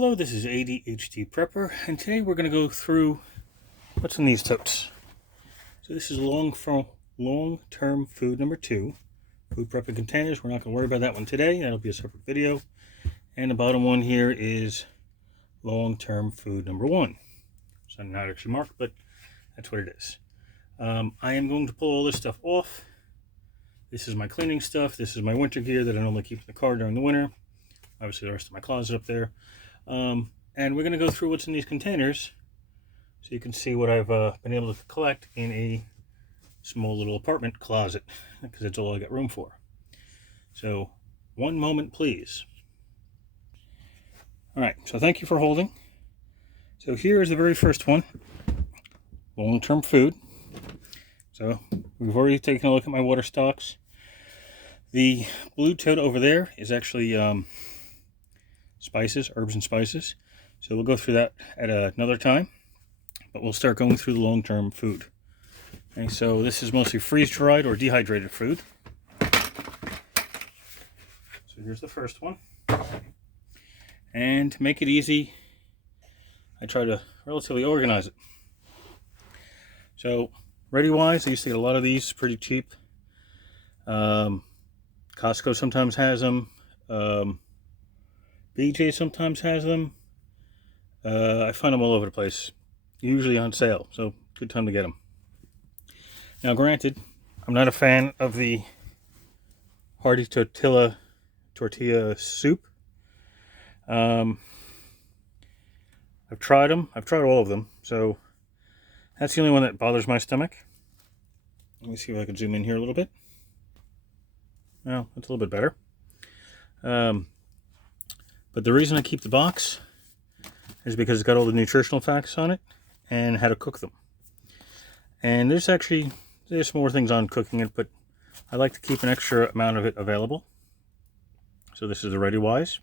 Hello, this is ADHD Prepper, and today we're going to go through what's in these totes. So this is long-term food number 2, food prepping containers. We're not going to worry about that one today. That'll be a separate video. And the bottom one here is long-term food number 1. So not actually marked, but that's what it is. I am going to pull all this stuff off. This is my cleaning stuff. This is my winter gear that I normally keep in the car during the winter. Obviously the rest of my closet up there. And we're going to go through what's in these containers so you can see what I've been able to collect in a small little apartment closet, because it's all I got room for. So one moment please. Alright, so thank you for holding. So here is the very first one, long-term food. So we've already taken a look at my water stocks. The blue tote over there is actually spices, herbs and spices. So we'll go through that at another time, but we'll start going through the long-term food. Okay, so this is mostly freeze-dried or dehydrated food. So here's the first one. And to make it easy, I try to relatively organize it. So ready-wise, I used to get a lot of these pretty cheap. Costco sometimes has them. BJ sometimes has them. I find them all over the place, usually on sale, so good time to get them. Now granted, I'm not a fan of the hearty tortilla soup. I've tried them. I've tried all of them, so that's the only one that bothers my stomach. Let me see if I can zoom in here a little bit. Well, that's a little bit better. But the reason I keep the box is because it's got all the nutritional facts on it and how to cook them. And there's some more things on cooking it, but I like to keep an extra amount of it available. So this is the Ready Wise.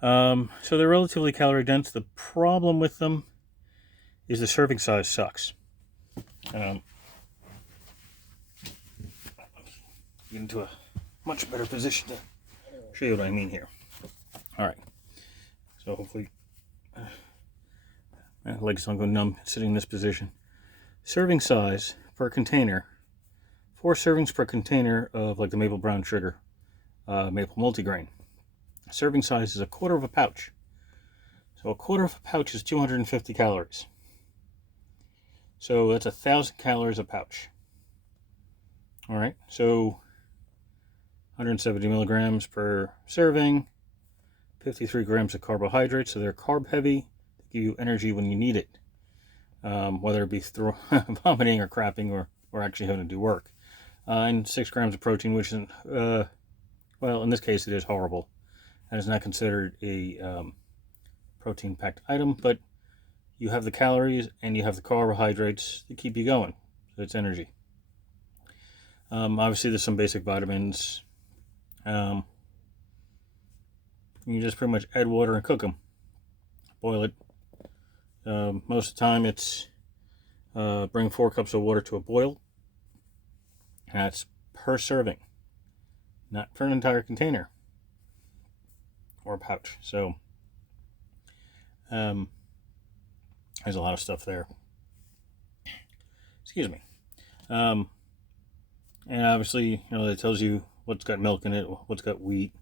So they're relatively calorie dense. The problem with them is the serving size sucks. Get into a much better position to show you what I mean here. Alright, so hopefully my legs don't go numb sitting in this position. Serving size per container, 4 servings per container of like the maple brown sugar, maple multigrain. Serving size is 1/4 of a pouch. So 1/4 of a pouch is 250 calories. So that's 1,000 calories a pouch. Alright, so 170 milligrams per serving. 53 grams of carbohydrates, so they're carb heavy, to give you energy when you need it, whether it be vomiting or crapping or actually having to do work. And 6 grams of protein, which is, well, in this case it is horrible. That is not considered a protein-packed item, but you have the calories and you have the carbohydrates to keep you going, so it's energy. Obviously there's some basic vitamins. You just pretty much add water and cook them. Boil it. Most of the time it's bring 4 cups of water to a boil. That's per serving, not for an entire container or pouch. So there's a lot of stuff there. Excuse me. And obviously, it tells you what's got milk in it, what's got wheat,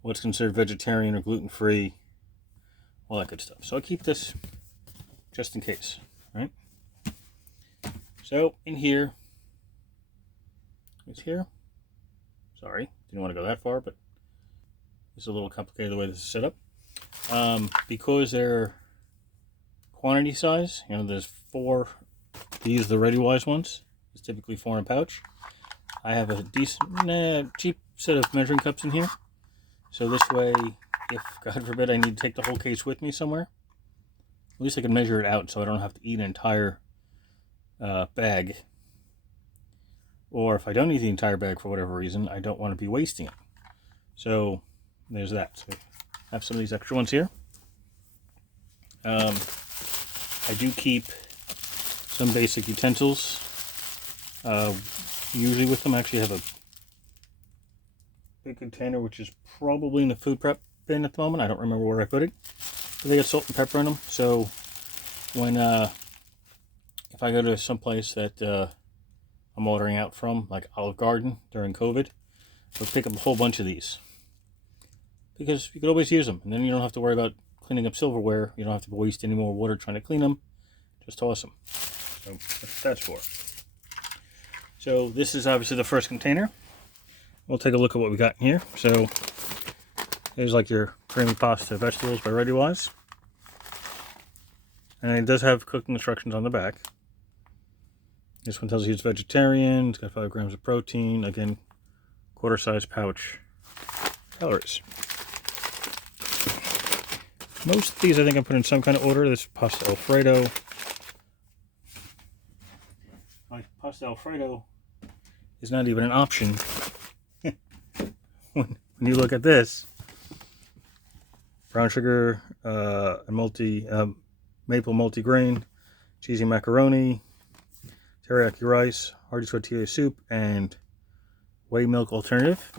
what's considered vegetarian or gluten-free, all that good stuff. So I keep this just in case, right? So in here, sorry, didn't want to go that far, but it's a little complicated the way this is set up. Because they're quantity size, there's 4, these are the Ready Wise ones. It's typically 4 in a pouch. I have a decent, cheap set of measuring cups in here. So this way, if God forbid I need to take the whole case with me somewhere, at least I can measure it out so I don't have to eat an entire bag. Or if I don't eat the entire bag for whatever reason, I don't want to be wasting it. So there's that. So I have some of these extra ones here. I do keep some basic utensils usually with them. I actually have a big container, which is probably in the food prep bin at the moment. I don't remember where I put it. But they got salt and pepper in them. So when if I go to some place that I'm ordering out from, like Olive Garden during COVID, I'll pick up a whole bunch of these. Because you could always use them. And then you don't have to worry about cleaning up silverware. You don't have to waste any more water trying to clean them. Just toss them. So that's what that's for. So this is obviously the first container. We'll take a look at what we got in here. So there's like your creamy pasta vegetables by ReadyWise. And it does have cooking instructions on the back. This one tells you it's vegetarian. It's got 5 grams of protein. Again, quarter size pouch calories. Most of these I think I put in some kind of order. This pasta Alfredo. Like pasta Alfredo is not even an option when you look at this. Brown sugar, maple multi-grain, cheesy macaroni, teriyaki rice, hearty tortilla soup, and whey milk alternative.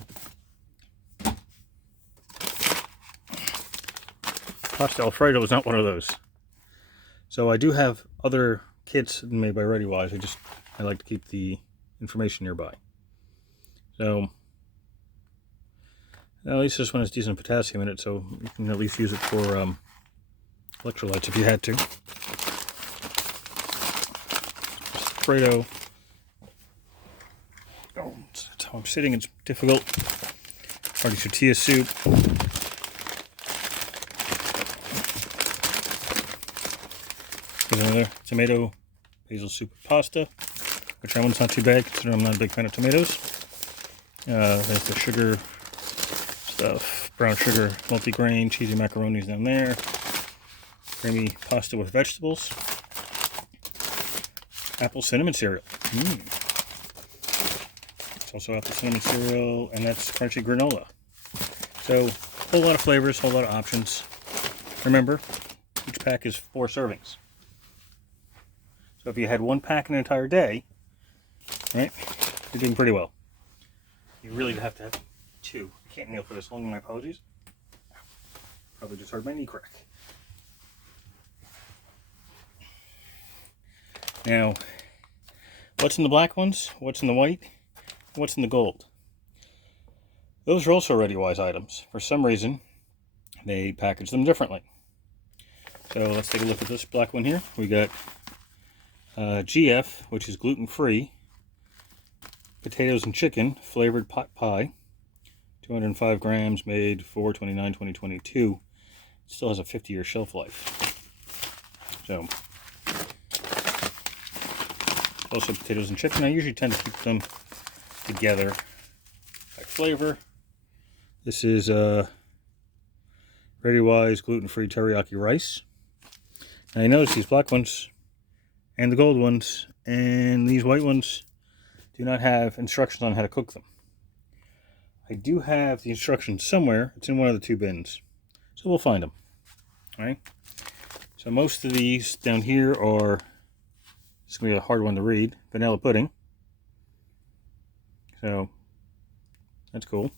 Pasta Alfredo is not one of those. So I do have other kits made by ReadyWise. I like to keep the information nearby. So at least this one has decent potassium in it, so you can at least use it for electrolytes if you had to. Alfredo. Oh, that's how I'm sitting. It's difficult. Hearty tortilla soup. There's another tomato basil soup with pasta, which that one's not too bad considering I'm not a big fan of tomatoes. There's the sugar stuff, brown sugar, multi-grain, cheesy macaronis down there, creamy pasta with vegetables, apple cinnamon cereal. It's also apple cinnamon cereal, and that's crunchy granola. So, a whole lot of flavors, a whole lot of options. Remember, each pack is 4 servings. So if you had 1 pack an entire day, right, you're doing pretty well. You really have to have 2. I can't kneel for this long, my apologies. Probably just heard my knee crack. Now, what's in the black ones? What's in the white? What's in the gold? Those are also ReadyWise items. For some reason, they package them differently. So let's take a look at this black one here. We got GF, which is gluten-free, potatoes and chicken, flavored pot pie, 205 grams, made 4/29/2022. Still has a 50-year shelf life. So, also potatoes and chicken. I usually tend to keep them together by flavor. This is ReadyWise gluten-free teriyaki rice. Now you notice these black ones and the gold ones and these white ones do not have instructions on how to cook them. I do have the instructions somewhere. It's in one of the 2 bins. So we'll find them. Alright? So most of these down here are, it's going to be a hard one to read, vanilla pudding. So that's cool.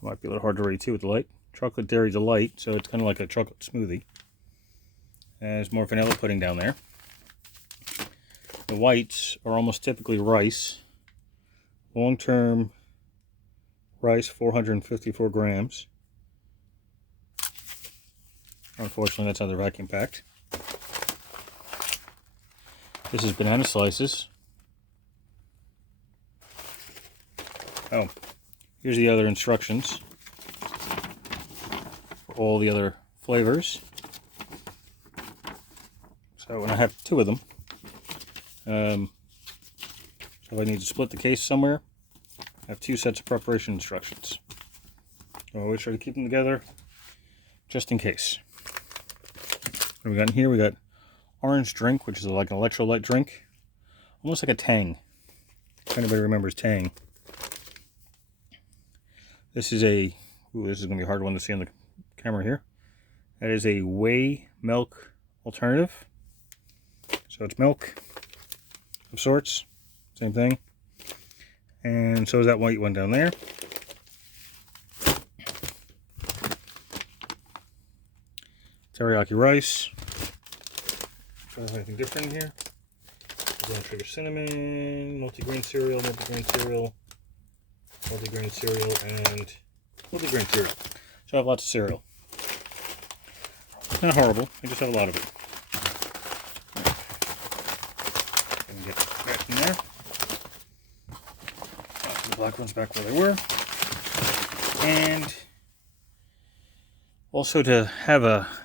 Might be a little hard to read too with the light. Chocolate Dairy Delight, so it's kind of like a chocolate smoothie. There's more vanilla pudding down there. The whites are almost typically rice. Long-term rice, 454 grams. Unfortunately, that's how they're vacuum packed. This is banana slices. Oh, here's the other instructions for all the other flavors. So, and I have 2 of them. So if I need to split the case somewhere, I have 2 sets of preparation instructions. So I always try to keep them together, just in case. What do we got in here? We got orange drink, which is like an electrolyte drink. Almost like a Tang. If anybody remembers Tang. This is a, this is going to be a hard one to see on the camera here. That is a whey milk alternative. So it's milk of sorts, same thing. And so is that white one down there. Teriyaki rice. Don't have anything different in here. Brown sugar cinnamon, multigrain cereal, and multigrain cereal. So I have lots of cereal. Not horrible, I just have a lot of it. And get that in there. Put the black ones back where they were. And also to have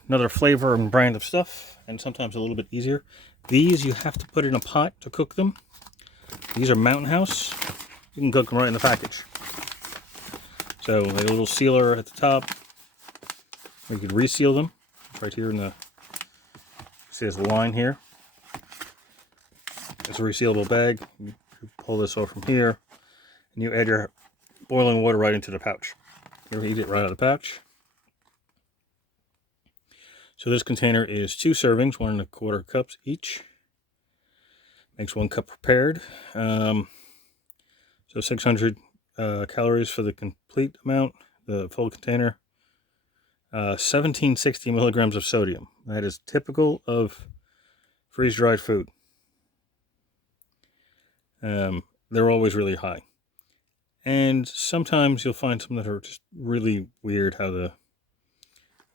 another flavor and brand of stuff, and sometimes a little bit easier. These you have to put in a pot to cook them. These are Mountain House. You can cook them right in the package. So a little sealer at the top. You could reseal them. It's right here in the, see there's a line here. It's a resealable bag. You pull this off from here, and you add your boiling water right into the pouch. You eat it right out of the pouch. So this container is 2 servings, 1 1/4 cups each. Makes 1 cup prepared. So 600 calories for the complete amount, the full container. 1760 milligrams of sodium. That is typical of freeze-dried food. They're always really high. And sometimes you'll find some that are just really weird how the...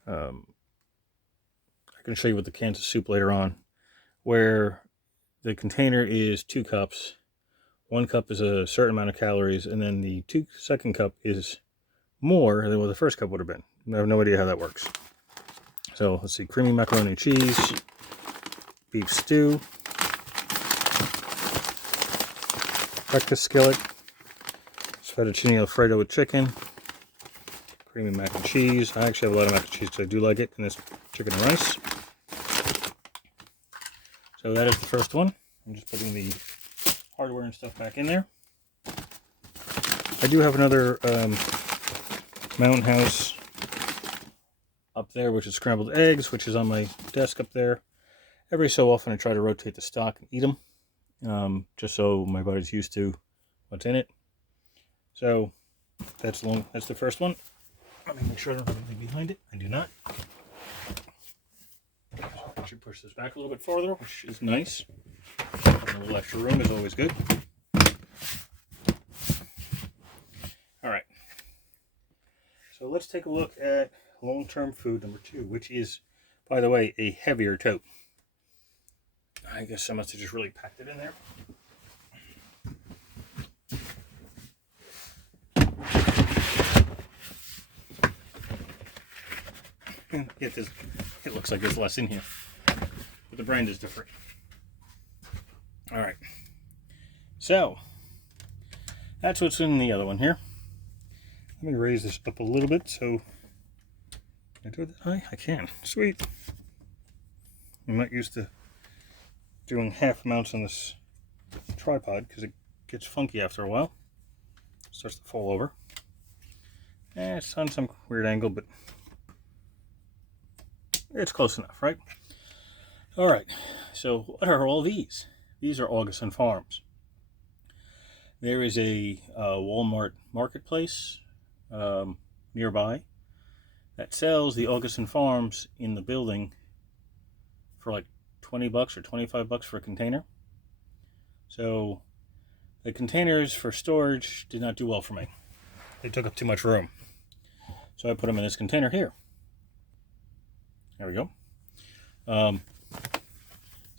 I'm going to show you with the cans of soup later on, where the container is 2 cups. 1 cup is a certain amount of calories, and then the second cup is more than what the first cup would have been. I have no idea how that works. So let's see, creamy macaroni and cheese, beef stew, breakfast skillet, fettuccine alfredo with chicken, creamy mac and cheese. I actually have a lot of mac and cheese because I do like it, and this chicken and rice. So that is the first one. I'm just putting the hardware and stuff back in there. I do have another Mountain House up there, which is scrambled eggs, which is on my desk up there. Every so often I try to rotate the stock and eat them, just so my body's used to what's in it. So that's the first one. Let me make sure I don't have anything behind it. I do not. I should push this back a little bit farther, which is nice. A little extra room is always good. Alright. So let's take a look at long-term food number 2, which is, by the way, a heavier tote. I guess I must have just really packed it in there. It looks like there's less in here, but the brand is different. All right, so that's what's in the other one here. Let me raise this up a little bit. So can I do it that high? I can. Sweet. I'm not used to doing half mounts on this tripod because it gets funky after a while. It starts to fall over. It's on some weird angle, but it's close enough, right? All right, so what are all these? These are Augustin Farms. There is a Walmart marketplace nearby that sells the Augustin Farms in the building for like 20 bucks or 25 bucks for a container. So the containers for storage did not do well for me. They took up too much room. So I put them in this container here. There we go.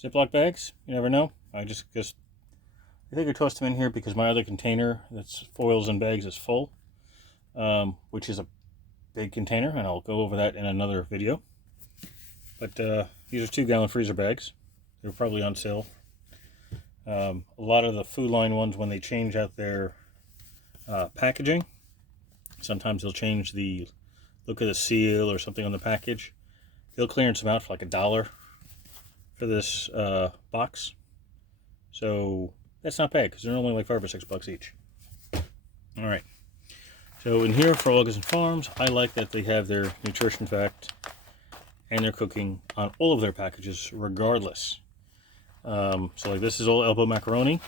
Ziploc bags, you never know. I think I tossed them in here because my other container that's foils and bags is full, which is a big container, and I'll go over that in another video. But these are 2-gallon freezer bags. They're probably on sale. A lot of the Food Line ones, when they change out their packaging, sometimes they'll change the look of the seal or something on the package. They'll clearance them out for like $1 for this box. So that's not bad because they're only like $5 or $6 each. All right. So in here for Augustin Farms, I like that they have their nutrition fact and their cooking on all of their packages regardless. So like this is all elbow macaroni.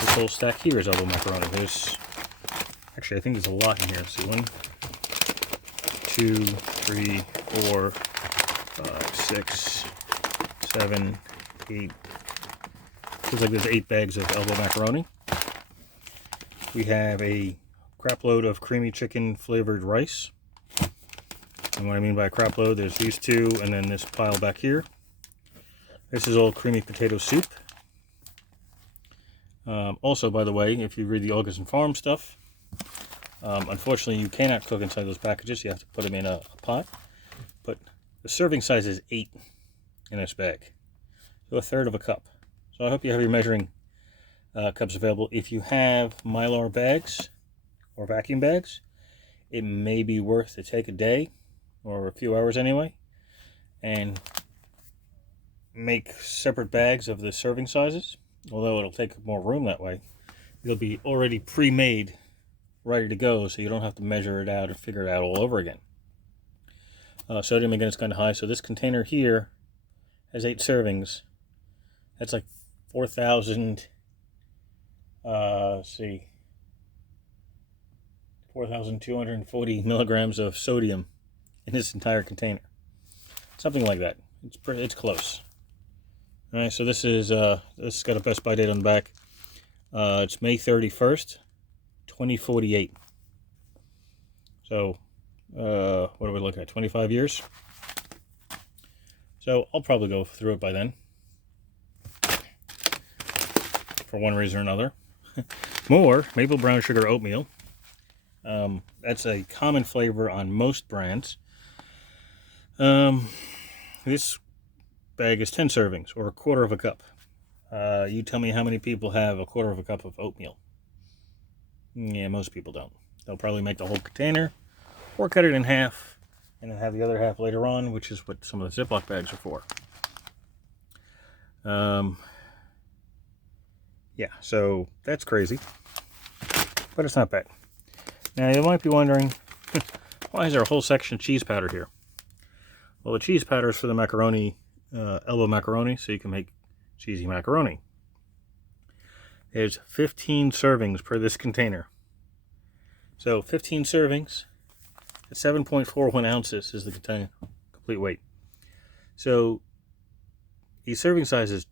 This whole stack here is elbow macaroni. There's, actually I think there's a lot in here. Let's see, 1, 2, 3, 4, 5, 6, 7, 8. Looks like there's 8 bags of elbow macaroni. We have a crap load of creamy chicken flavored rice. And what I mean by a crap load, there's these 2 and then this pile back here. This is all creamy potato soup. Also, by the way, if you read the August and Farm stuff, unfortunately you cannot cook inside those packages. You have to put them in a pot. But the serving size is 8 in this bag. So 1/3 of a cup. So I hope you have your measuring cups available. If you have Mylar bags or vacuum bags, it may be worth to take a day or a few hours anyway and make separate bags of the serving sizes. Although it'll take more room that way. It'll be already pre-made, ready to go, so you don't have to measure it out and figure it out all over again. Sodium, again, is kind of high. So this container here has 8 servings. That's like 4,000, let's see, 4,240 milligrams of sodium in this entire container. Something like that. It's close. All right, so this has got a best by date on the back. It's May 31st, 2048. So, what are we looking at? 25 years? So I'll probably go through it by then, for one reason or another. More maple brown sugar oatmeal. That's a common flavor on most brands. This bag is 10 servings, or 1/4 of a cup. You tell me how many people have 1/4 of a cup of oatmeal. Yeah, most people don't. They'll probably make the whole container, or cut it in half, and then have the other half later on, which is what some of the Ziploc bags are for. Yeah, so that's crazy, but it's not bad. Now you might be wondering, why is there a whole section of cheese powder here? Well, the cheese powder is for the macaroni, elbow macaroni, so you can make cheesy macaroni. There's 15 servings per this container. So 15 servings, 7.41 ounces is the container complete weight. So the serving size is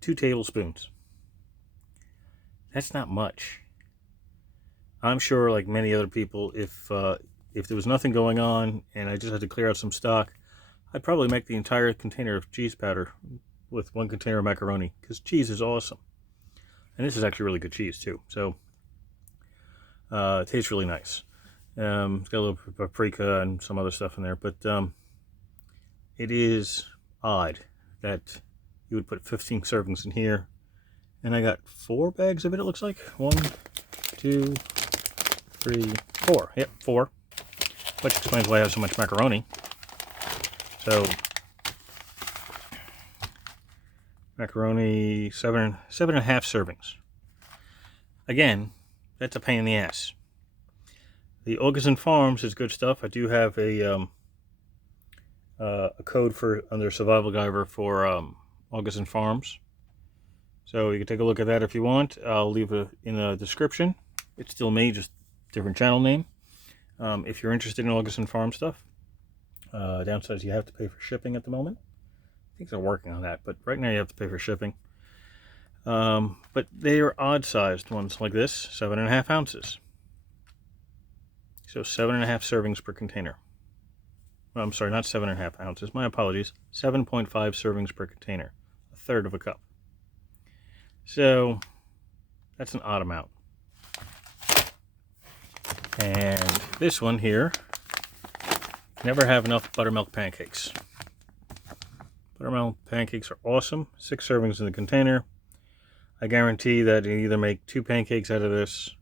2 tablespoons. That's not much. I'm sure, like many other people, if there was nothing going on and I just had to clear out some stock, I'd probably make the entire container of cheese powder with 1 container of macaroni, because cheese is awesome. And this is actually really good cheese too. So it tastes really nice. It's got a little paprika and some other stuff in there, but it is odd that you would put 15 servings in here. And I got 4 bags of it, it looks like. 1, 2, 3, 4. Yep, 4. Which explains why I have so much macaroni. So, macaroni, 7.5 servings. Again, that's a pain in the ass. The August and Farms is good stuff. I do have a code for under Survival Giver for August and Farms. So you can take a look at that if you want. I'll leave it in the description. It's still me, just different channel name. If you're interested in August and Farm stuff, downside is you have to pay for shipping at the moment. I think they're working on that, but right now you have to pay for shipping. But they are odd-sized ones like this, 7.5 ounces. So 7.5 servings per container. Well, I'm sorry, not 7.5 ounces. My apologies. 7.5 servings per container, 1/3 of a cup. So that's an odd amount. And this one here, never have enough buttermilk pancakes. Buttermilk pancakes are awesome. 6 servings in the container. I guarantee that you either make 2 pancakes out of this,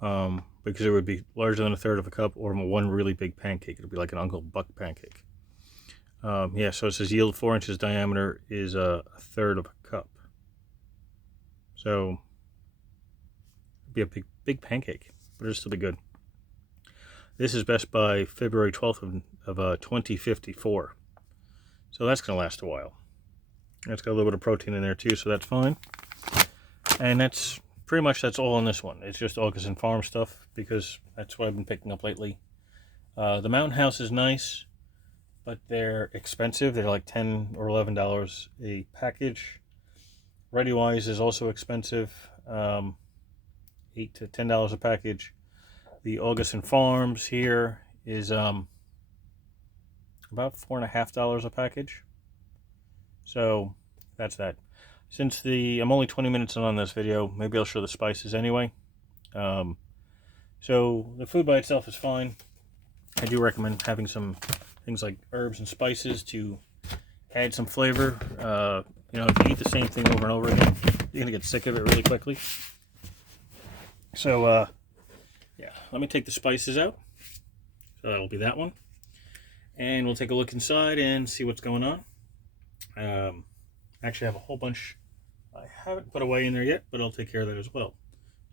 because it would be larger than 1/3 of a cup, or 1 really big pancake. It would be like an Uncle Buck pancake. Yeah, so it says yield 4 inches diameter is 1/3 of a cup. So it'd be a big pancake, but it'll still be good. This is best by February 12th of 2054. So that's going to last a while. It's got a little bit of protein in there too, so that's fine. And that's pretty much that's all on this one. It's just August and Farm stuff because that's what I've been picking up lately. The Mountain House is nice, but they're expensive. They're like $10 or $11 a package. Ready Wise is also expensive, $8 to $10 a package. The August and Farms here is about $4.50 a package. So that's that. Since I'm only 20 minutes in on this video, maybe I'll show the spices anyway. So the food by itself is fine. I do recommend having some things like herbs and spices to add some flavor. You know, if you eat the same thing over and over again, you're gonna get sick of it really quickly. So yeah, let me take the spices out. So that'll be that one. And we'll take a look inside and see what's going on. Actually, I have a whole bunch I haven't put away in there yet, but I'll take care of that as well.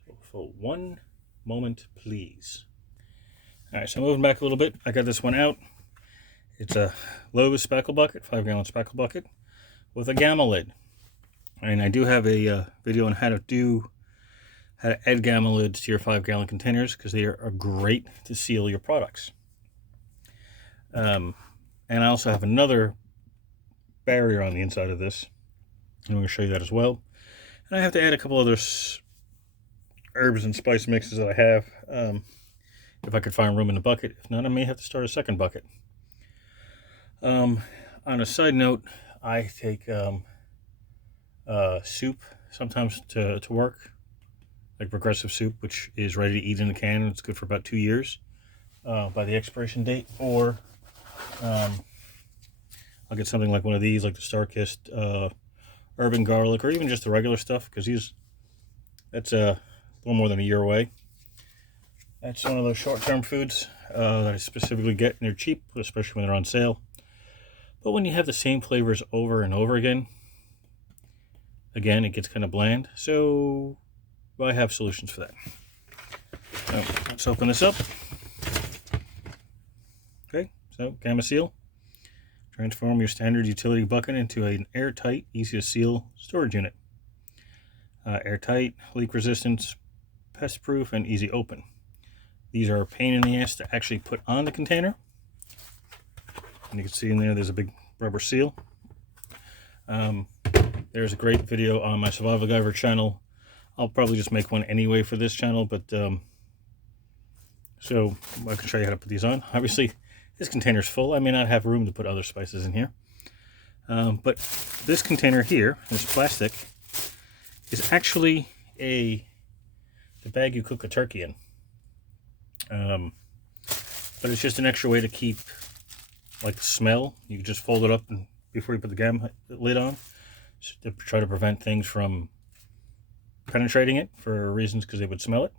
So for one moment, please. All right, so moving back a little bit, I got this one out. It's a Lowe's spackle bucket, 5-gallon spackle bucket with a gamma lid. And I do have a video on how to add gamma lids to your 5-gallon containers because they are great to seal your products. And I also have another barrier on the inside of this. I'm going to show you that as well. And I have to add a couple other herbs and spice mixes that I have. If I could find room in the bucket. If not, I may have to start a second bucket. On a side note, I take soup sometimes to work, like Progressive soup, which is ready to eat in a can. It's good for about 2 years by the expiration date. Or I'll get something like one of these, like the Star-Kissed urban garlic, or even just the regular stuff, because that's a little more than a year away. That's one of those short-term foods that I specifically get, and they're cheap, especially when they're on sale. But when you have the same flavors over and over again, it gets kind of bland. So I have solutions for that. So let's open this up. Okay, so Gamma Seal. Transform your standard utility bucket into an airtight, easy to seal storage unit. Airtight, leak resistance, pest proof, and easy open. These are a pain in the ass to actually put on the container. And you can see in there's a big rubber seal. There's a great video on my Survival Giver channel. I'll probably just make one anyway for this channel, but so I can show you how to put these on. Obviously, this container's full. I may not have room to put other spices in here. But this container here, this plastic, is actually the bag you cook a turkey in. But it's just an extra way to keep like the smell. You can just fold it up and before you put the gamma lid on to try to prevent things from penetrating it for reasons because they would smell it.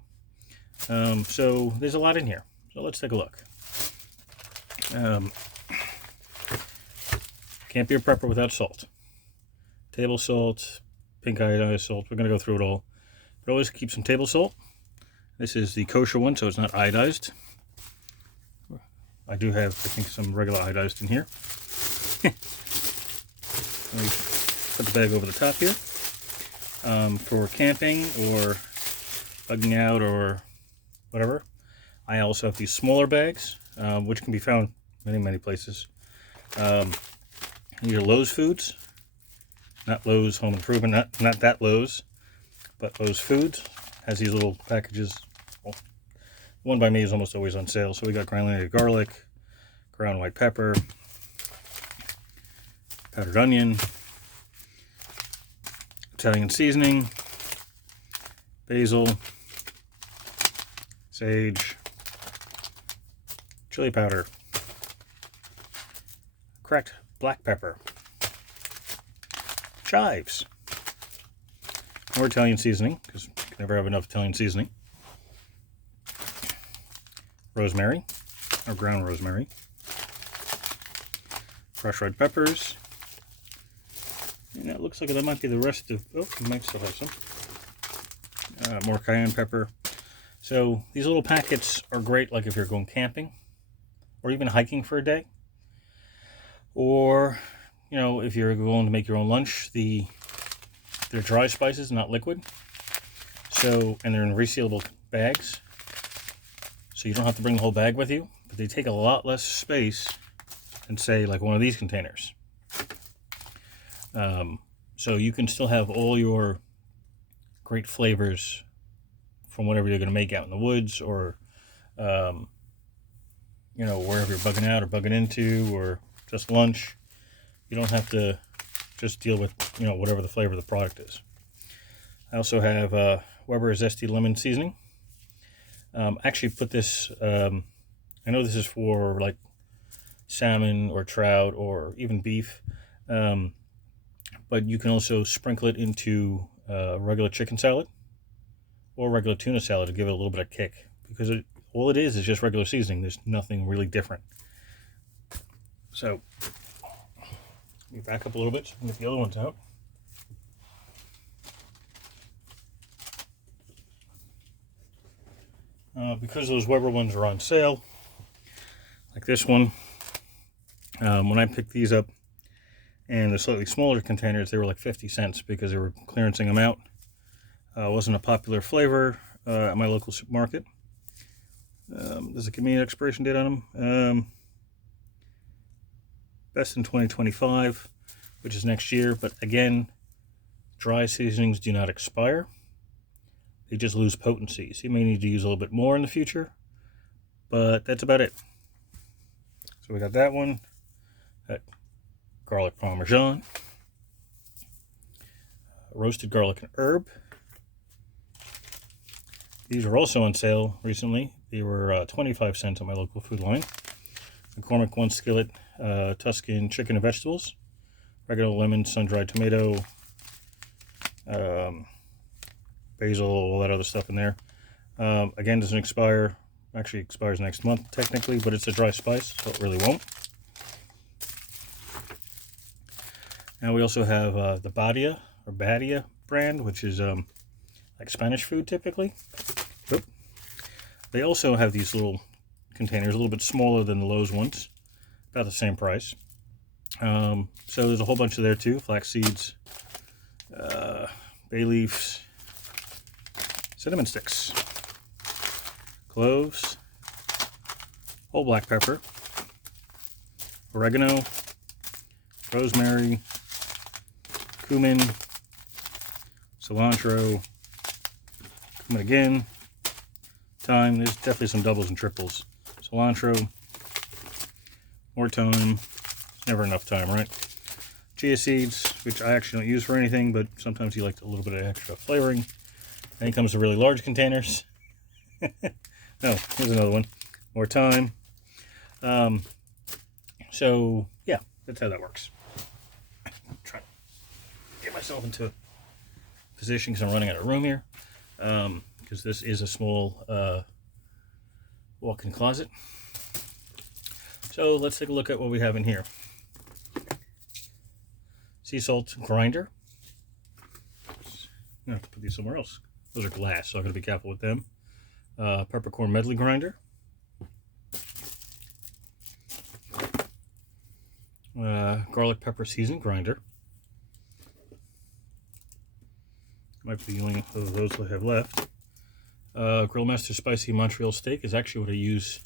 So there's a lot in here. So let's take a look. Can't be a prepper without salt. Table salt, pink iodized salt. We're going to go through it all. But always keep some table salt. This is the kosher one, so it's not iodized. I do have, I think, some regular iodized in here. Let me put the bag over the top here. For camping or bugging out or whatever, I also have these smaller bags, which can be found many places. These are Lowe's Foods, not Lowe's Home Improvement, not that Lowe's, but Lowe's Foods has these little packages. Well, the one by me is almost always on sale. So we got granulated garlic, ground white pepper, powdered onion, Italian seasoning, basil, sage, chili powder, cracked black pepper, chives, more Italian seasoning, because you can never have enough Italian seasoning, rosemary, or ground rosemary, crushed red peppers, and that looks like that might be the rest of, oh, we might still have some, more cayenne pepper. So these little packets are great, like if you're going camping, or even hiking for a day, or, you know, if you're going to make your own lunch, they're dry spices, not liquid. So, and they're in resealable bags, so you don't have to bring the whole bag with you, but they take a lot less space than, say, like one of these containers. So you can still have all your great flavors from whatever you're going to make out in the woods, or you know, wherever you're bugging out or bugging into, or just lunch. You don't have to just deal with, you know, whatever the flavor of the product is. I also have Weber Zesty Lemon Seasoning. Actually put this, I know this is for like salmon or trout or even beef, but you can also sprinkle it into regular chicken salad or regular tuna salad to give it a little bit of kick, because all it is just regular seasoning. There's nothing really different. So let me back up a little bit so I can get the other ones out. Because those Weber ones are on sale, like this one, when I picked these up, and the slightly smaller containers, they were like 50 cents because they were clearancing them out. Wasn't a popular flavor at my local supermarket. There's a convenient expiration date on them. Best in 2025, which is next year. But again, dry seasonings do not expire. They just lose potency. So you may need to use a little bit more in the future, but that's about it. So we got that one, that garlic parmesan, roasted garlic and herb. These were also on sale recently. They were 25 cents on my local Food Line. McCormick 1 skillet Tuscan chicken and vegetables, regular lemon, sun-dried tomato, basil, all that other stuff in there. Again, doesn't expire. Actually expires next month technically, but it's a dry spice, so it really won't. Now we also have the Badia brand, which is like Spanish food typically. Oop. They also have these little containers, a little bit smaller than the Lowe's ones, about the same price. So there's a whole bunch of there too: flax seeds, bay leaves, cinnamon sticks, cloves, whole black pepper, oregano, rosemary, cumin, cilantro, cumin again, thyme. There's definitely some doubles and triples. Cilantro, more thyme. Never enough thyme, right? Chia seeds, which I actually don't use for anything, but sometimes you like a little bit of extra flavoring. Then it comes to really large containers. Oh, here's another one. More thyme. So yeah, that's how that works. I'm trying to get myself into a position because I'm running out of room here. Because this is a small walk-in closet. So let's take a look at what we have in here. Sea salt grinder. I have to put these somewhere else. Those are glass, so I'm going to be careful with them. Peppercorn medley grinder. Garlic pepper season grinder. Might be the only of those I have left. Grillmaster spicy Montreal steak is actually what I use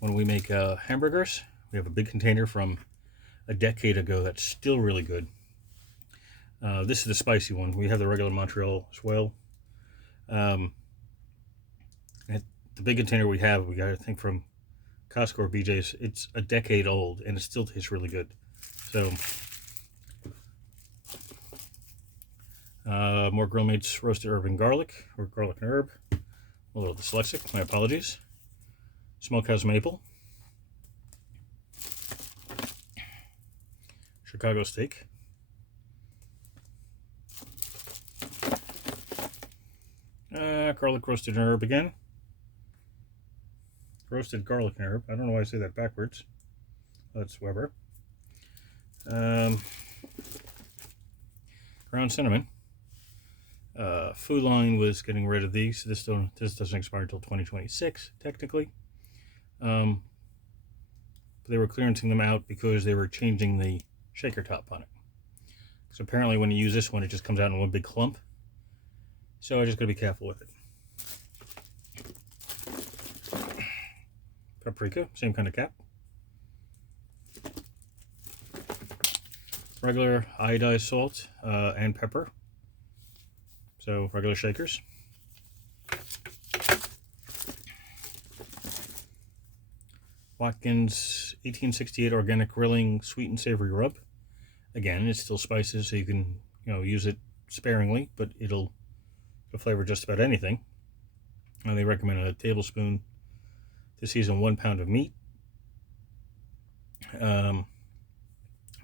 when we make hamburgers. We have a big container from a decade ago that's still really good. This is the spicy one. We have the regular Montreal as well. The big container we got, I think, from Costco or BJ's. It's a decade old and it still tastes really good. So, more Grill Mates roasted herb and garlic, or garlic and herb. A little dyslexic, my apologies. Smokehouse maple. Chicago steak. Garlic roasted herb again. Roasted garlic and herb. I don't know why I say that backwards. That's Weber. Ground cinnamon. Food Line was getting rid of these. This doesn't expire until 2026, technically. But they were clearancing them out because they were changing the shaker top on it. So apparently when you use this one, it just comes out in one big clump. So I just got to be careful with it. Paprika, same kind of cap. Regular iodized salt and pepper. So regular shakers. Watkins 1868 organic grilling sweet and savory rub. Again, it's still spices, so you can use it sparingly, but it'll flavor just about anything. And they recommend a tablespoon to season 1 pound of meat. Where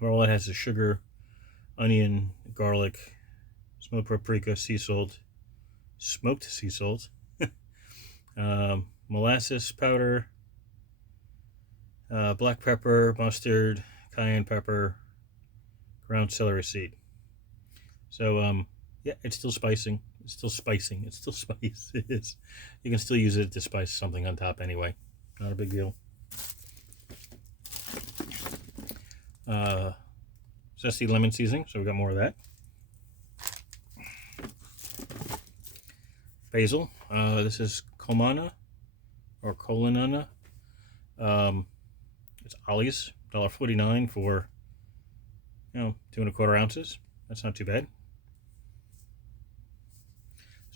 all it has is sugar, onion, garlic, smoked paprika, sea salt, smoked sea salt, molasses powder, black pepper, mustard, cayenne pepper, ground celery seed. So yeah, it's still spicing. It's still spicing. It's still spice. It is. You can still use it to spice something on top anyway. Not a big deal. Zesty lemon seasoning, so we got more of that. Basil. This is Comana or Colinana. It's Ollie's, $1.49 for 2 1/4 ounces. That's not too bad.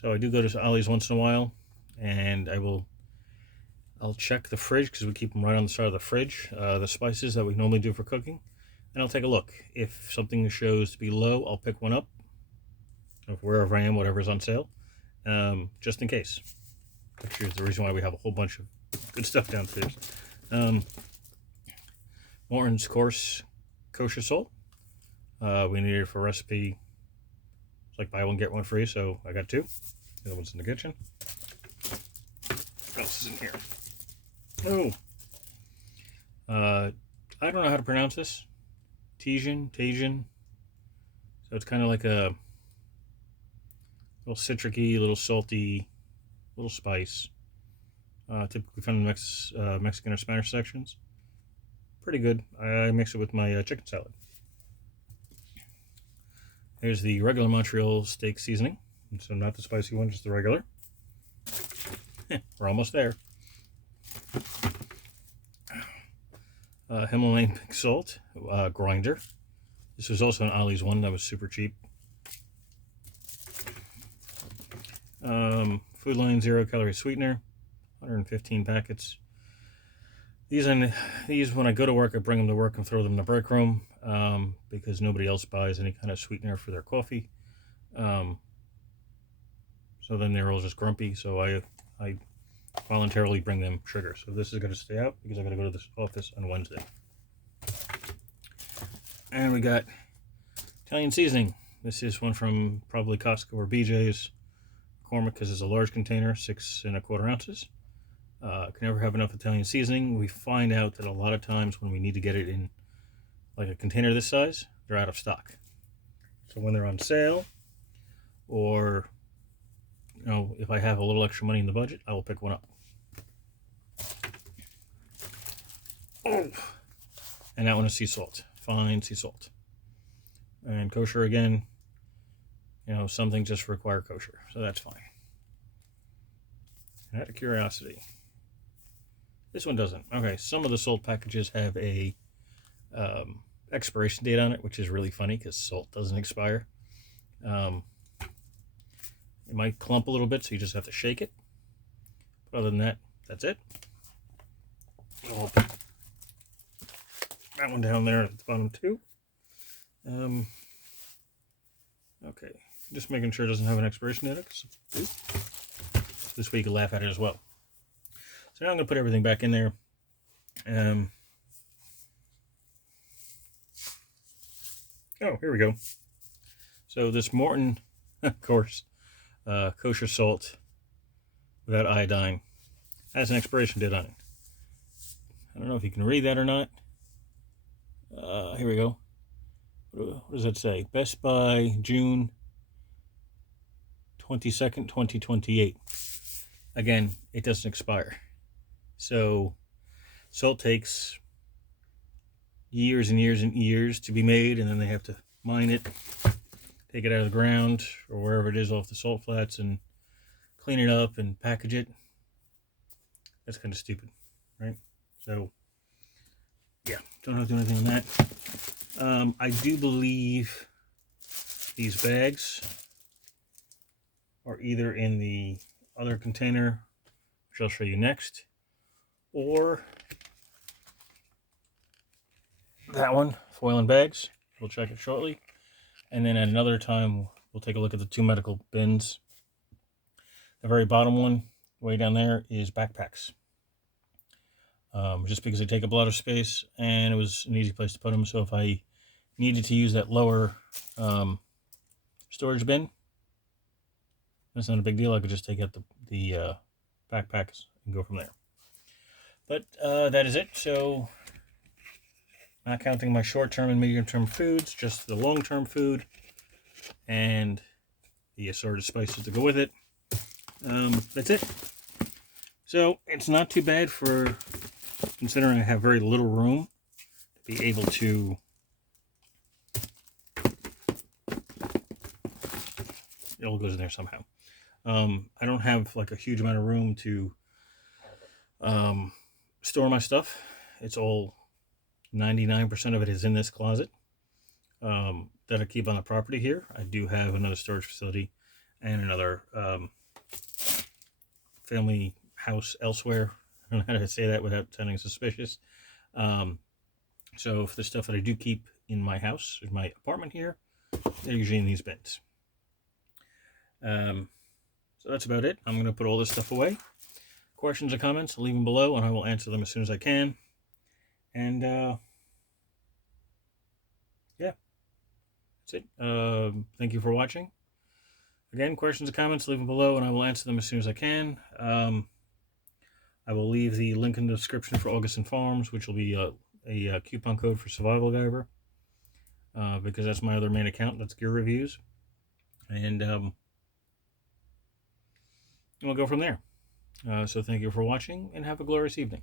So I do go to Ollie's once in a while, and I'll check the fridge because we keep them right on the side of the fridge. The spices that we normally do for cooking, and I'll take a look. If something shows to be low, I'll pick one up. Of wherever I am, whatever's on sale, just in case. Which is the reason why we have a whole bunch of good stuff downstairs. Morton's coarse kosher salt. We needed it for a recipe. It's like buy one get one free, so I got 2. The other one's in the kitchen. What else is in here? Oh, I don't know how to pronounce this. Tajin. So it's kind of like a little citric-y, little salty, little spice. Typically found in Mexican or Spanish sections. Pretty good. I mix it with my chicken salad. Here's the regular Montreal steak seasoning. So not the spicy one, just the regular. We're almost there. Himalayan pink salt grinder. This was also an Ollie's one that was super cheap. Food Line 0 calorie sweetener, 115 packets. These when I go to work, I bring them to work and throw them in the break room because nobody else buys any kind of sweetener for their coffee. So then they're all just grumpy. So I voluntarily bring them sugar. So this is going to stay out because I got to go to this office on Wednesday. And we got Italian seasoning. This is one from probably Costco or BJ's. McCormick, because it's a large container, 6 1/4 ounces. Can never have enough Italian seasoning. We find out that a lot of times when we need to get it in like a container this size, they're out of stock. So when they're on sale, or if I have a little extra money in the budget, I will pick one up. Oh, and that one is sea salt, fine sea salt. And kosher again. Some things just require kosher, so that's fine. Out of curiosity. This one doesn't. Okay, some of the salt packages have a expiration date on it, which is really funny because salt doesn't expire. It might clump a little bit, so you just have to shake it. But other than that, that's it. I'll put that one down there at the bottom too. Okay, just making sure it doesn't have an expiration date. This way you can laugh at it as well. So now I'm going to put everything back in there. Oh, here we go. So this Morton, of course, kosher salt without iodine has an expiration date on it. I don't know if you can read that or not. Here we go. What does that say? Best by June 22nd, 2028. Again, it doesn't expire. So salt takes years and years and years to be made, and then they have to mine it. They take it out of the ground or wherever it is off the salt flats and clean it up and package it. That's kind of stupid, right? So, yeah, don't have to do anything on that. I do believe these bags are either in the other container, which I'll show you next, or that one, foil and bags. We'll check it shortly. And then at another time, we'll take a look at the 2 medical bins. The very bottom one, way down there, is backpacks. Just because they take up a lot of space, and it was an easy place to put them. So if I needed to use that lower storage bin, that's not a big deal. I could just take out the backpacks and go from there. But that is it. So not counting my short-term and medium-term foods, just the long-term food and the assorted spices to go with it. That's it. So it's not too bad for considering I have very little room to be able to it all goes in there somehow. I don't have like a huge amount of room to store my stuff. It's all 99% of it is in this closet that I keep on the property here. I do have another storage facility and another family house elsewhere. I don't know how to say that without sounding suspicious. So for the stuff that I do keep in my house, in my apartment here, they're usually in these bins. So that's about it. I'm going to put all this stuff away. Questions or comments, leave them below and I will answer them as soon as I can. And yeah, that's it. Thank you for watching. Again, questions or comments, leave them below and I will answer them as soon as I can. I will leave the link in the description for Augustin Farms, which will be a coupon code for Survival Giver, because that's my other main account. That's gear reviews. And we'll go from there. So thank you for watching and have a glorious evening.